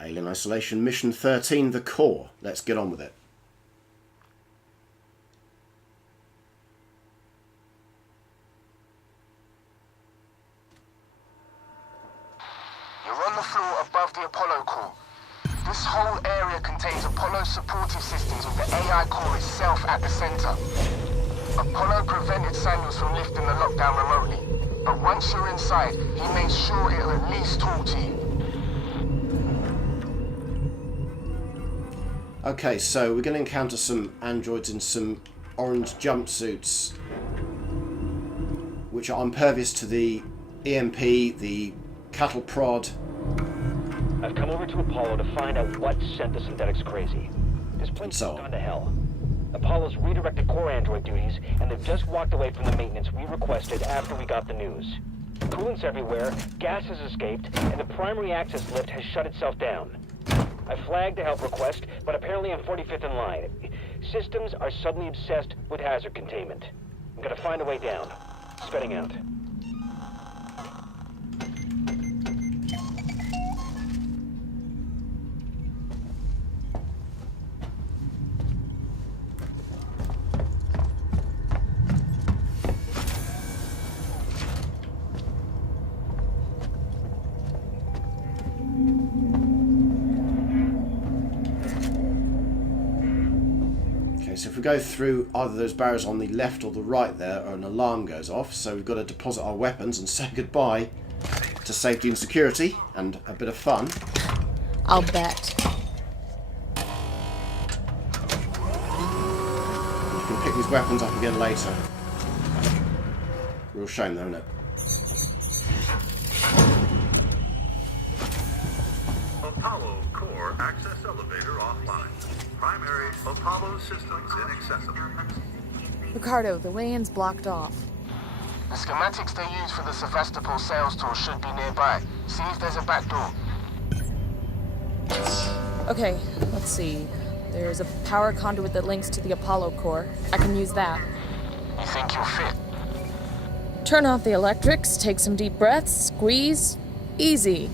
Alien Isolation Mission 13, The Core. Let's get on with it. You're on the floor above the Apollo core. This whole area contains Apollo supportive systems with the AI core itself at the center. Apollo prevented Samuels from lifting the lockdown remotely, but once you're inside, he made sure it'll at least talk to you. Okay, so we're going to encounter some androids in some orange jumpsuits, which are impervious to the EMP, the cattle prod. I've come over to Apollo to find out what sent the synthetics crazy. This plane's gone to hell. Apollo's redirected core android duties, and they've just walked away from the maintenance we requested after we got the news. Coolant's everywhere, gas has escaped, and the primary access lift has shut itself down. I flagged a help request, but apparently I'm 45th in line. Systems are suddenly obsessed with hazard containment. I'm gonna find a way down. Spitting out. So if we go through either those barriers on the left or the right there, an alarm goes off, so we've got to deposit our weapons and say goodbye to safety and security and a bit of fun. I'll bet. You can pick these weapons up again later. Real shame though, isn't it? Apollo core access elevator offline. Primary Apollo systems inaccessible. Ricardo, the way-in's blocked off. The schematics they use for the Sevastopol sales tour should be nearby. See if there's a back door. Okay, let's see. There's a power conduit that links to the Apollo core. I can use that. You think you'll fit? Turn off the electrics, take some deep breaths, squeeze. Easy.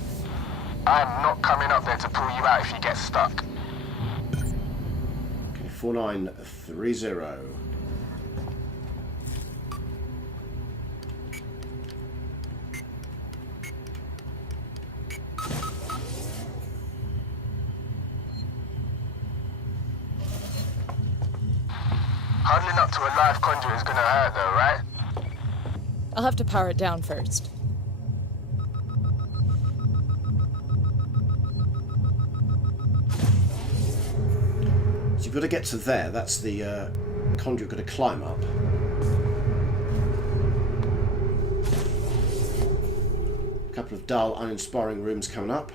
I'm not coming up there to pull you out if you get stuck. 4930. Huddling up to a live conduit is gonna hurt though, right? I'll have to power it down first. So you've got to get to there. That's the conduit you've got to climb up. A couple of dull, uninspiring rooms coming up.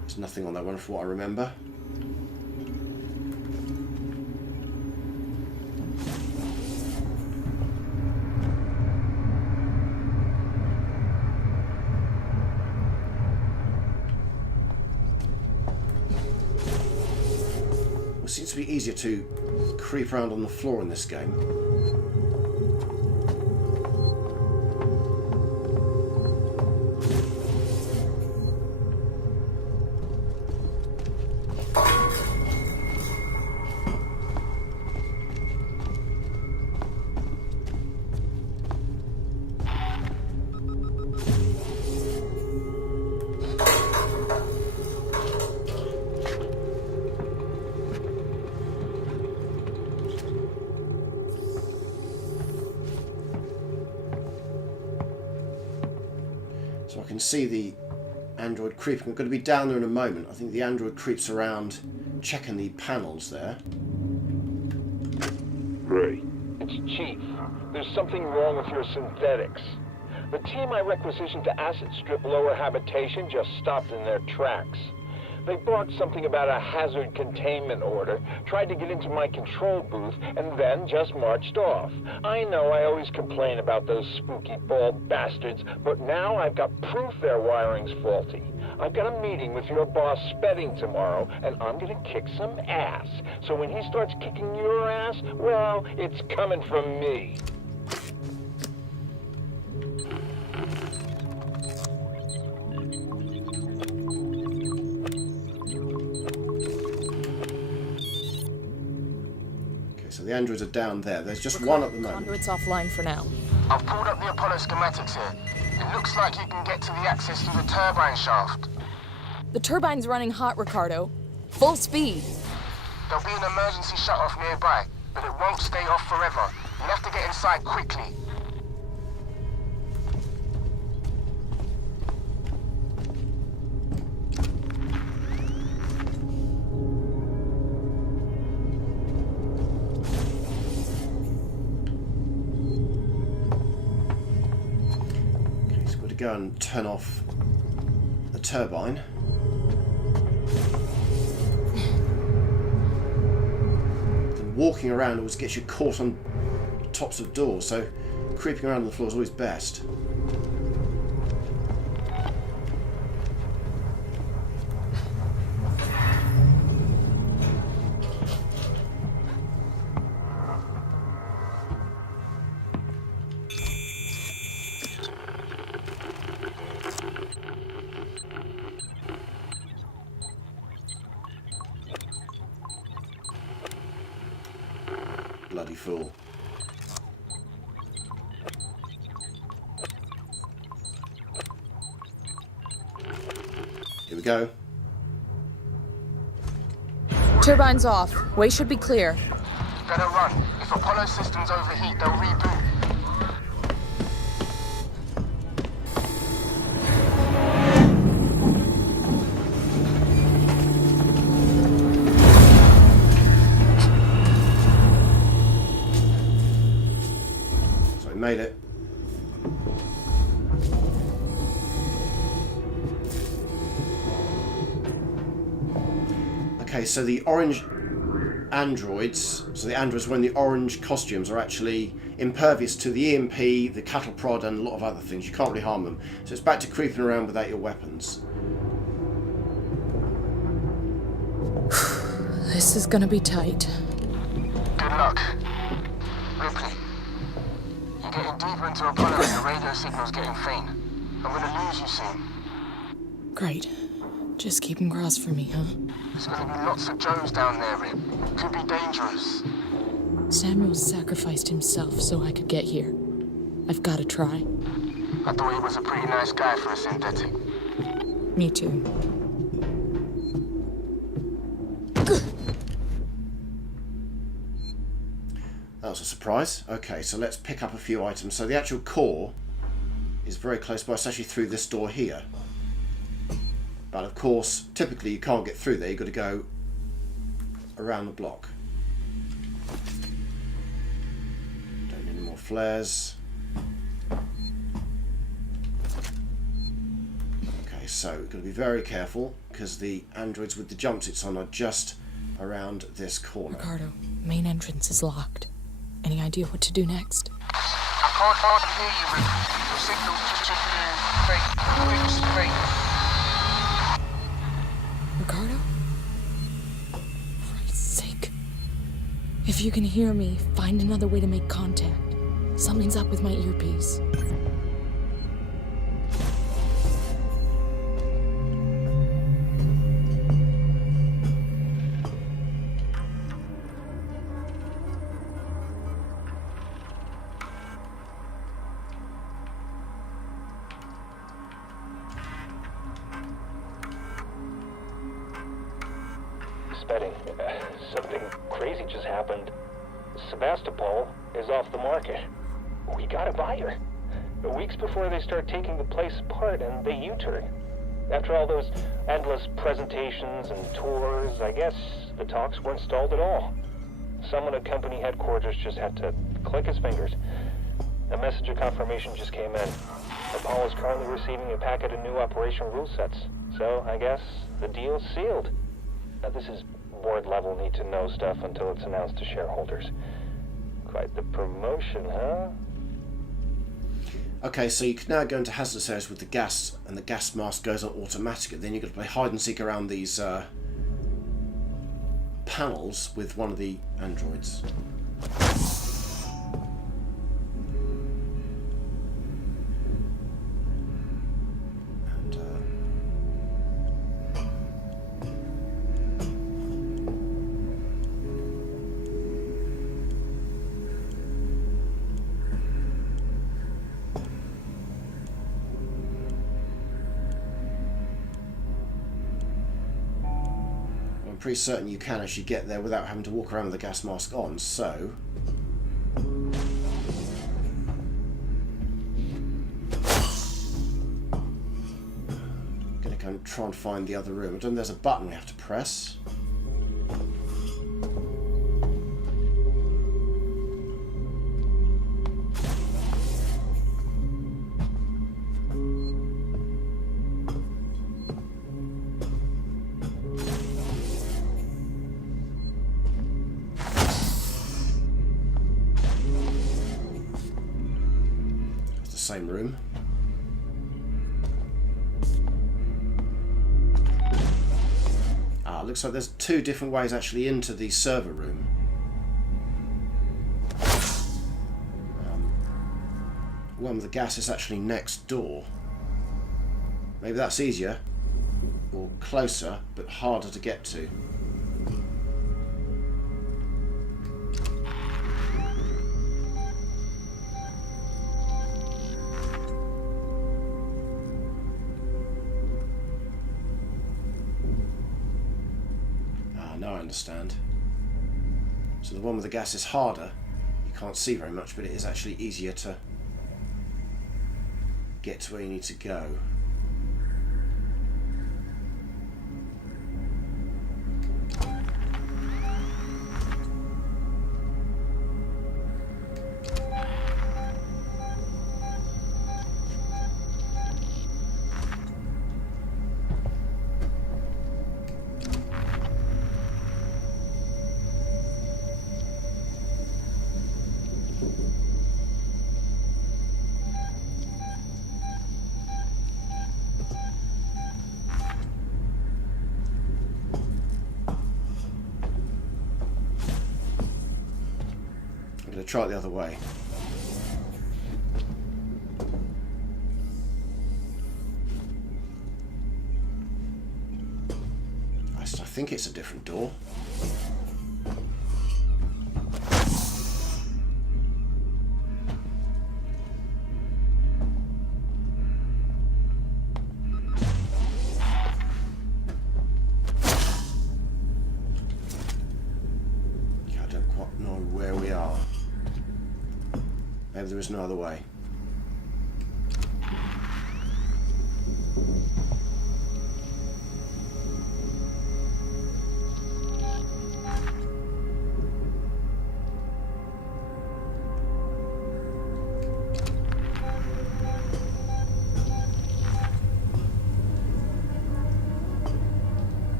There's nothing on that one for what I remember. It seems to be easier to creep around on the floor in this game. So I can see the android creeping. We're going to be down there in a moment. I think the android creeps around checking the panels there. Ray. It's Chief. There's something wrong with your synthetics. The team I requisitioned to acid strip lower habitation just stopped in their tracks. They barked something about a hazard containment order, tried to get into my control booth, and then just marched off. I know I always complain about those spooky bald bastards, but now I've got proof their wiring's faulty. I've got a meeting with your boss Spedding tomorrow, and I'm gonna kick some ass. So when he starts kicking your ass, well, it's coming from me. the androids are down there. There's just one at the moment. Conduit's offline for now. I've pulled up the Apollo schematics here. It looks like you can get to the access through the turbine shaft. The turbine's running hot, Ricardo. Full speed. There'll be an emergency shut-off nearby, but it won't stay off forever. You'll have to get inside quickly. Okay, so we've got to go and turn off the turbine. Walking around always gets you caught on tops of doors, so creeping around on the floor is always best. Bloody fool. Here we go. Turbine's off. Way should be clear. Better run. If Apollo systems overheat, they'll reboot. So we made it. Okay, so the orange androids, the androids wearing the orange costumes are actually impervious to the EMP, the cattle prod, and a lot of other things. You can't really harm them. So it's back to creeping around without your weapons. This is gonna be tight. Good luck. Ripley, you're getting deeper into Apollo and the radio signal's getting faint. I'm gonna lose you soon. Great. Just keep 'em crossed for me, huh? There's gonna be lots of Joes down there, Rip. Could be dangerous. Samuel sacrificed himself so I could get here. I've gotta try. I thought he was a pretty nice guy for a synthetic. Me too. That was a surprise. Okay, so let's pick up a few items. So the actual core is very close by. It's actually through this door here. But of course, typically you can't get through there. You've got to go around the block. Don't need any more flares. Okay, so we've got to be very careful because the androids with the jumpsuits on are just around this corner. Ricardo, main entrance is locked. Any idea what to do next? I can't hardly hear you, Rip. Your signal's just chipping in. Fake. Fake. Ricardo? For Christ's sake. If you can hear me, find another way to make contact. Something's up with my earpiece. Something crazy just happened. Sebastopol is off the market. We got a buyer. Weeks before they start taking the place apart and they U-turn. After all those endless presentations and tours, I guess the talks weren't stalled at all. Someone at company headquarters just had to click his fingers. A message of confirmation just came in. Apollo is currently receiving a packet of new operation rule sets. So I guess the deal's sealed. Now this is board-level need-to-know stuff until it's announced to shareholders. Quite the promotion, huh? Okay, so you can now go into hazardous areas with the gas, and the gas mask goes on automatic. Then you've got to play hide-and-seek around these panels with one of the androids. pretty certain you can actually get there without having to walk around with the gas mask on, so... I'm going to go and try and find the other room. I don't know, there's a button we have to press. Same room. Looks like there's two different ways actually into the server room. One with the gas is actually next door. Maybe that's easier or closer, but harder to get to. Now I understand. So the one with the gas is harder. You can't see very much, but it is actually easier to get to where you need to go. I'm going to try it the other way. I think it's a different door. I don't quite know where we are. Maybe there is no other way.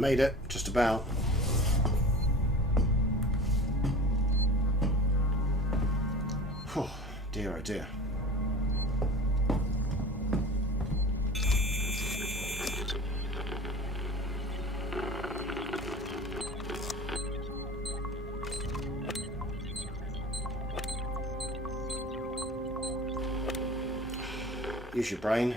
made it, just about. Whew, dear oh dear. Use your brain.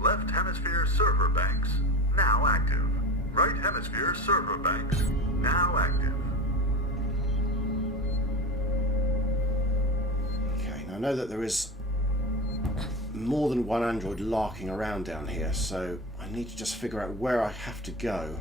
Left hemisphere server banks now active. Right hemisphere server banks now active. Okay, now I know that there is more than one android larking around down here, so I need to just figure out where I have to go.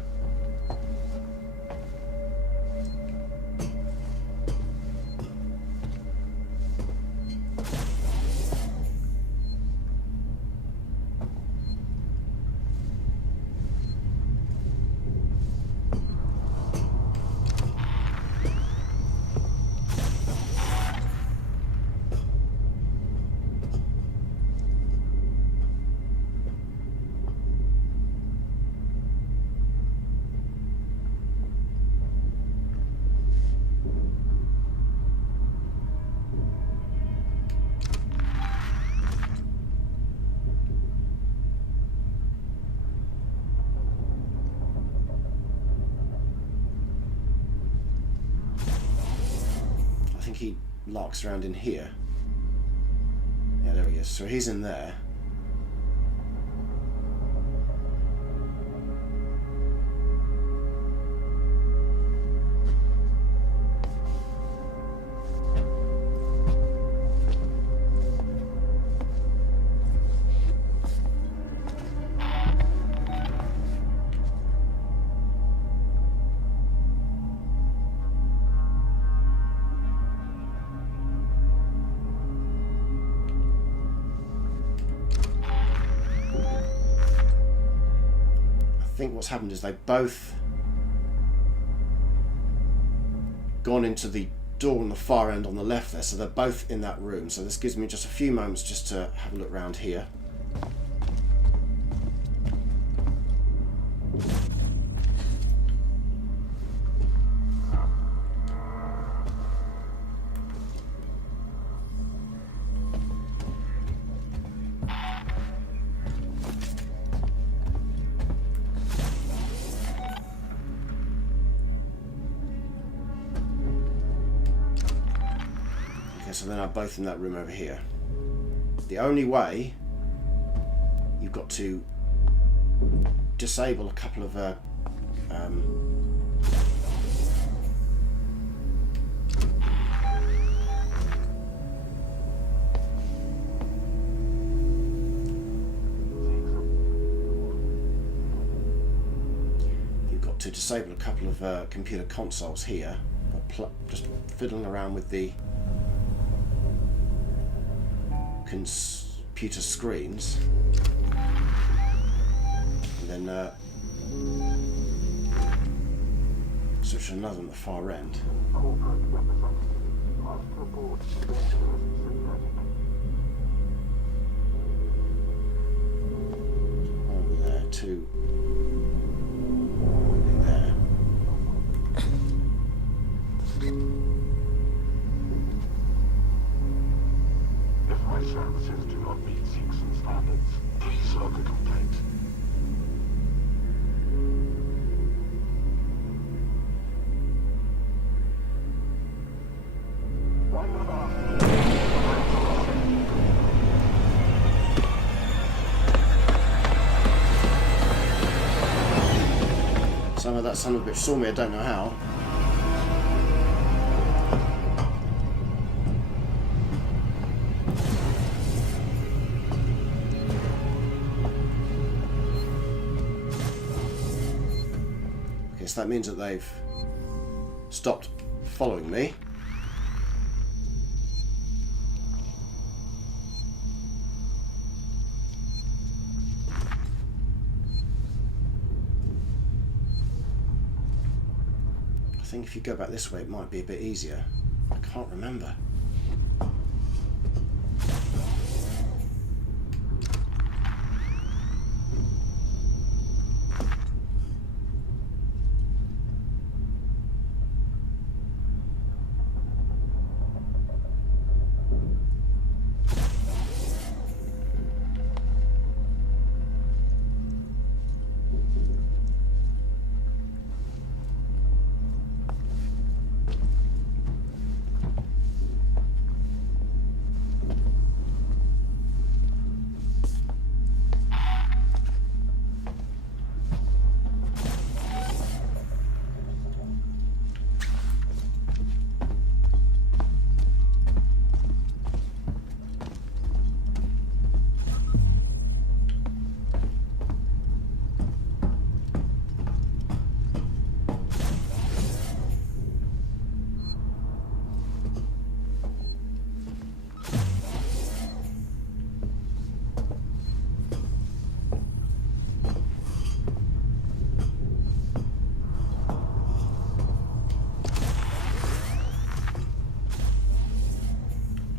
I think he larks around in here. Yeah, there he is. So he's in there. I think what's happened is they've both gone into the door on the far end on the left there, so they're both in that room. So this gives me just a few moments just to have a look around here. So they're now both in that room over here. The only way, you've got to disable a couple of computer consoles here. Just fiddling around with the computer screens, and then switch to another on the far end. Over there, two in there. If my services do not meet Seegson standards, please log a complaint. Somehow that son of a bitch saw me, I don't know how. So that means that they've stopped following me. think if you go back this way it might be a bit easier. I can't remember.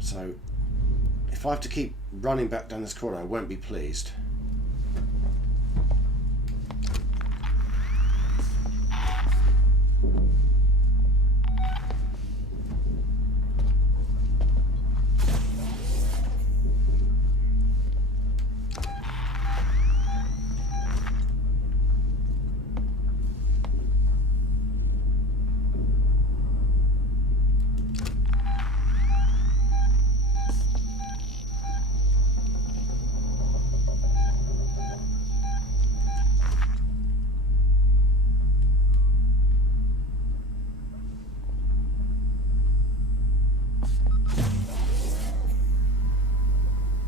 So, if I have to keep running back down this corridor, I won't be pleased.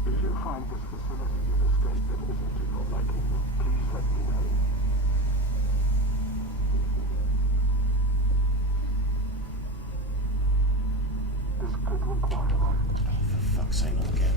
If you find this facility an escape that isn't to your liking, please let me know. This could require For fuck's sake, not again.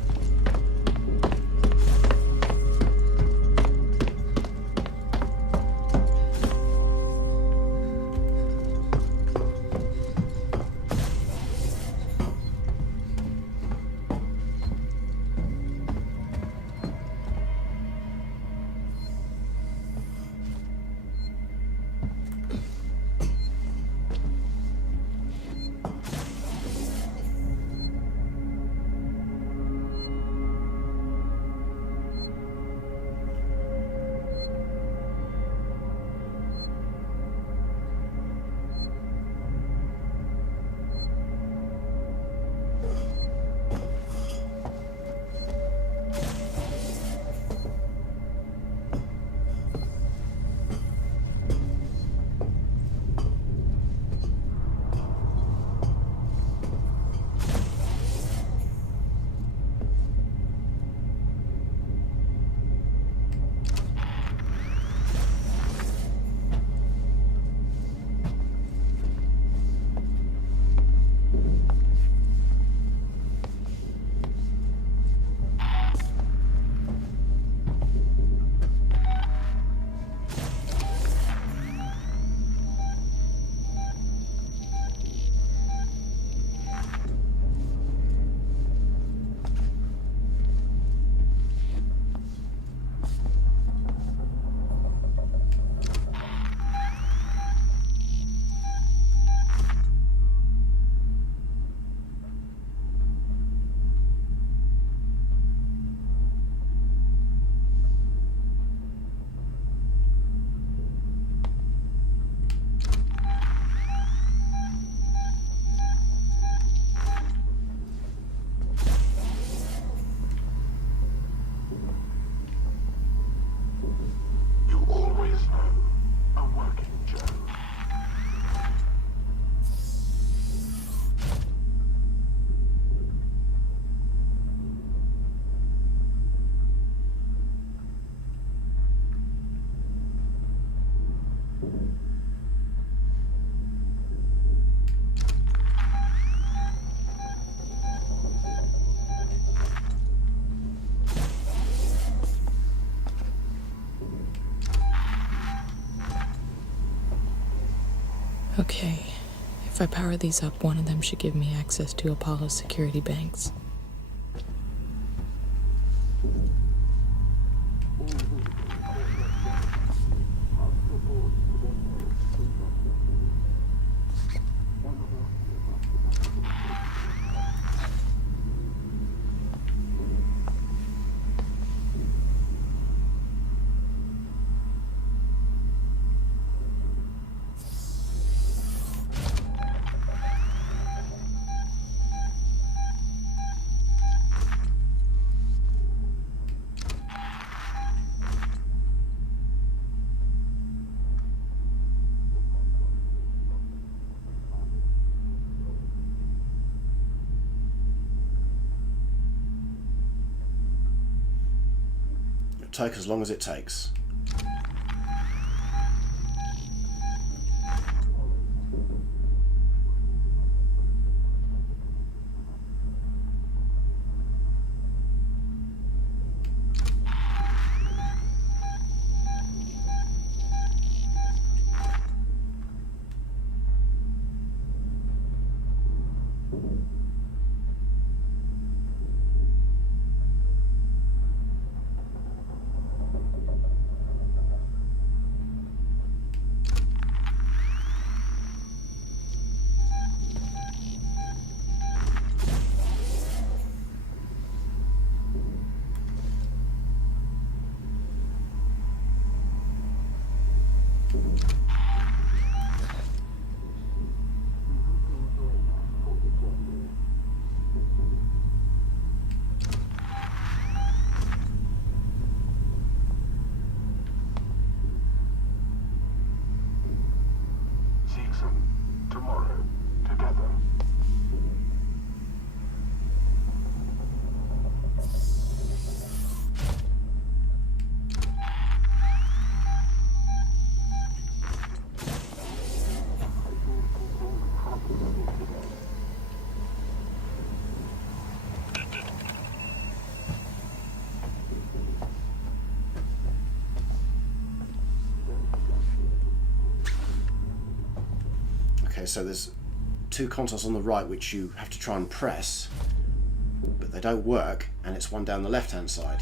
You always know a working Joe. Okay. If I power these up, one of them should give me access to Apollo's security banks. Take as long as it takes. Tomorrow, together. Okay, so there's two consoles on the right which you have to try and press, but they don't work, and it's one down the left-hand side.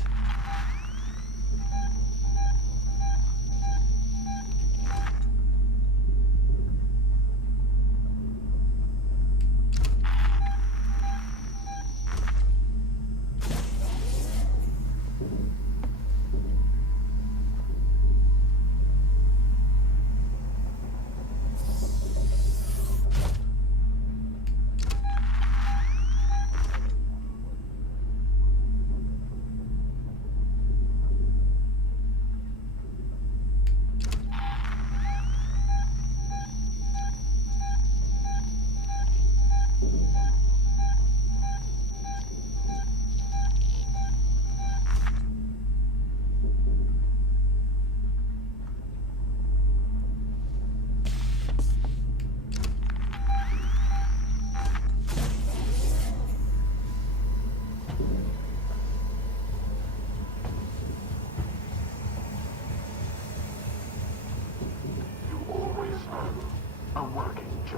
A working show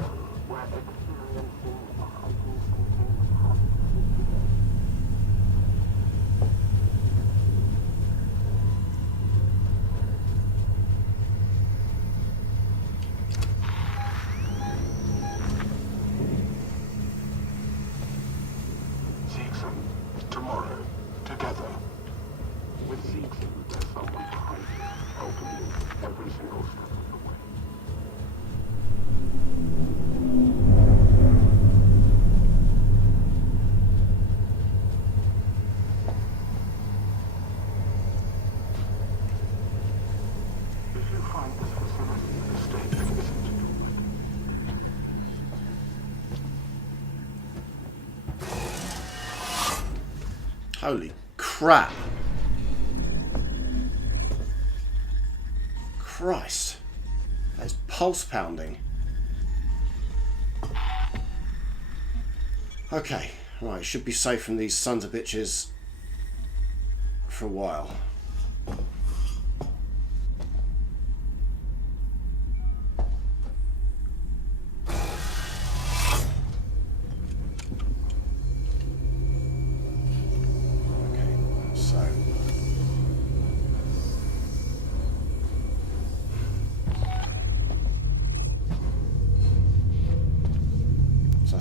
where experiencing Seegson, tomorrow, together. With Seegson, there's someone behind you, helping you every single step of the way. If you find this facility a mistake that isn't to do with. Holy crap! Christ, that's pulse pounding. Okay, right, should be safe from these sons of bitches for a while.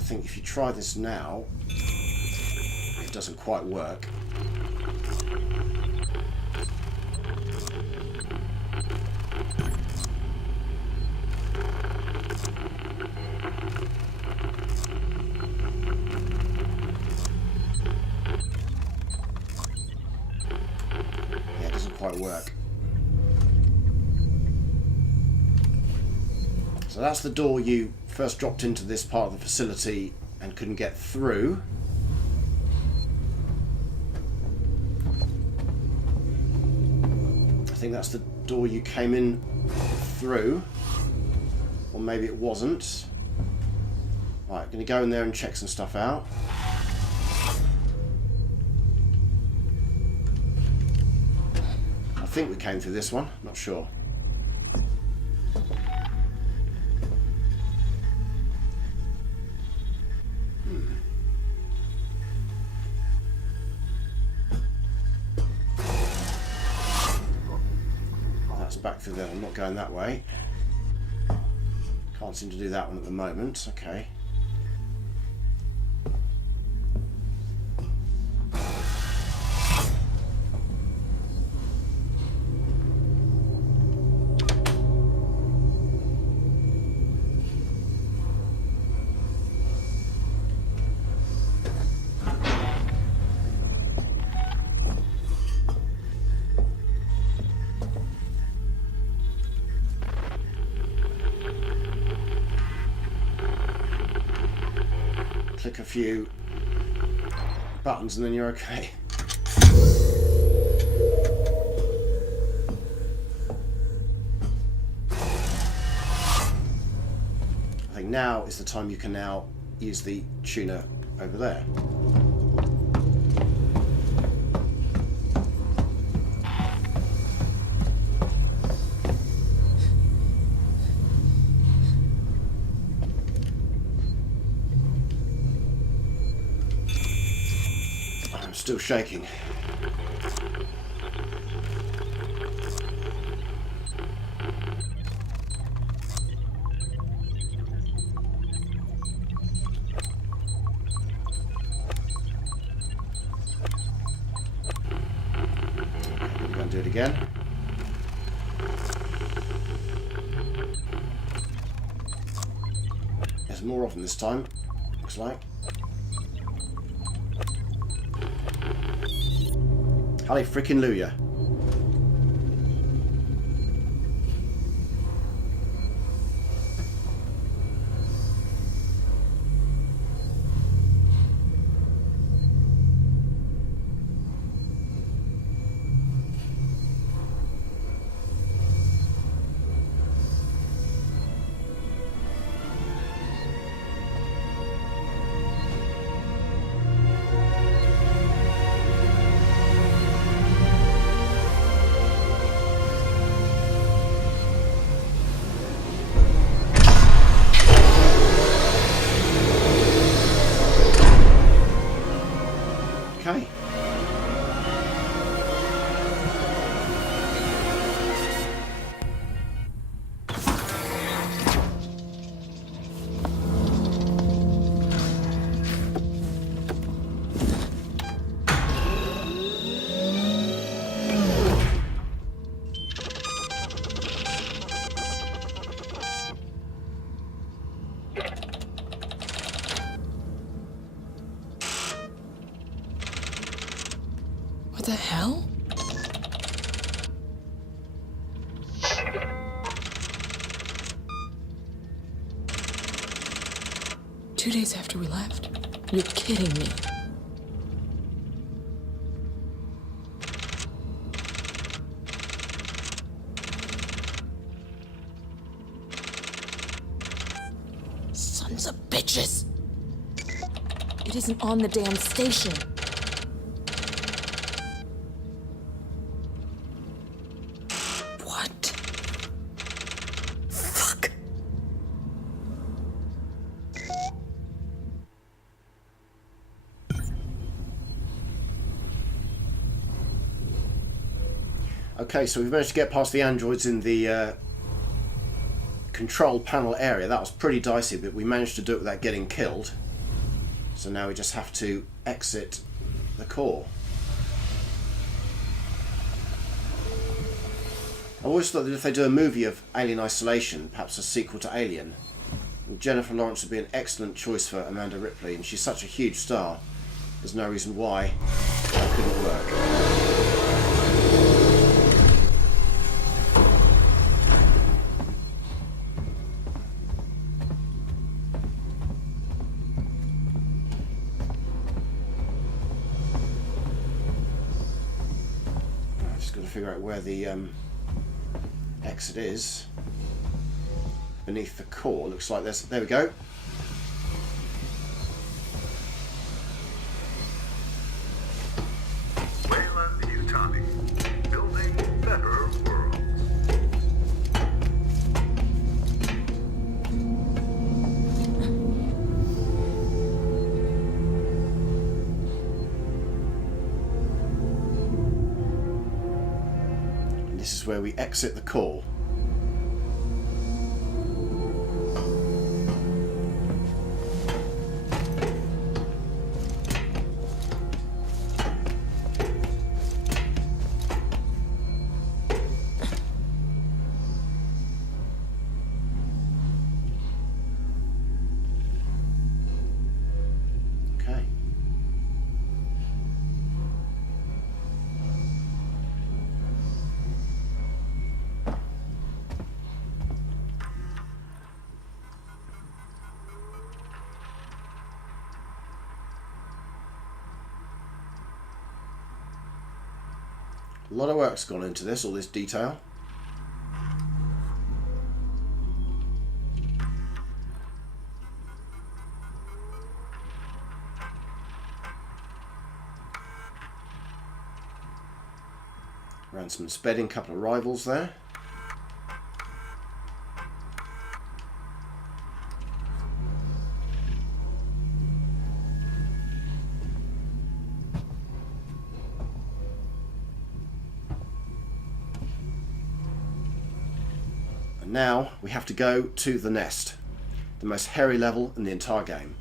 think if you try this now, it doesn't quite work. Yeah, it doesn't quite work. So that's the door you first dropped into this part of the facility and couldn't get through. I think that's the door you came in through. Or maybe it wasn't. Right, going to go in there and check some stuff out. I think we came through this one, not sure. Back through there. I'm not going that way. Can't seem to do that one at the moment. Okay. Click a few buttons and then you're okay. I think now is the time you can now use the tuner over there. Still shaking. We're going to do it again. There's more of them this time, looks like. Holly frickin' Luya. Okay. What the hell? Two days after we left? You're kidding me. Sons of bitches! It isn't on the damn station. Okay, so we've managed to get past the androids in the control panel area. That was pretty dicey, but we managed to do it without getting killed. So now we just have to exit the core. I always thought that if they do a movie of Alien Isolation, perhaps a sequel to Alien, Jennifer Lawrence would be an excellent choice for Amanda Ripley, and she's such a huge star. There's no reason why that couldn't work. Just got to figure out where the exit is. Beneath the core, looks like there's. There we go. Wayland-Yutani, building better worlds. And this is where we exit the core. A lot of work's gone into this, all this detail. Ransom Spedding, couple of rivals there. Now we have to go to the nest, the most hairy level in the entire game.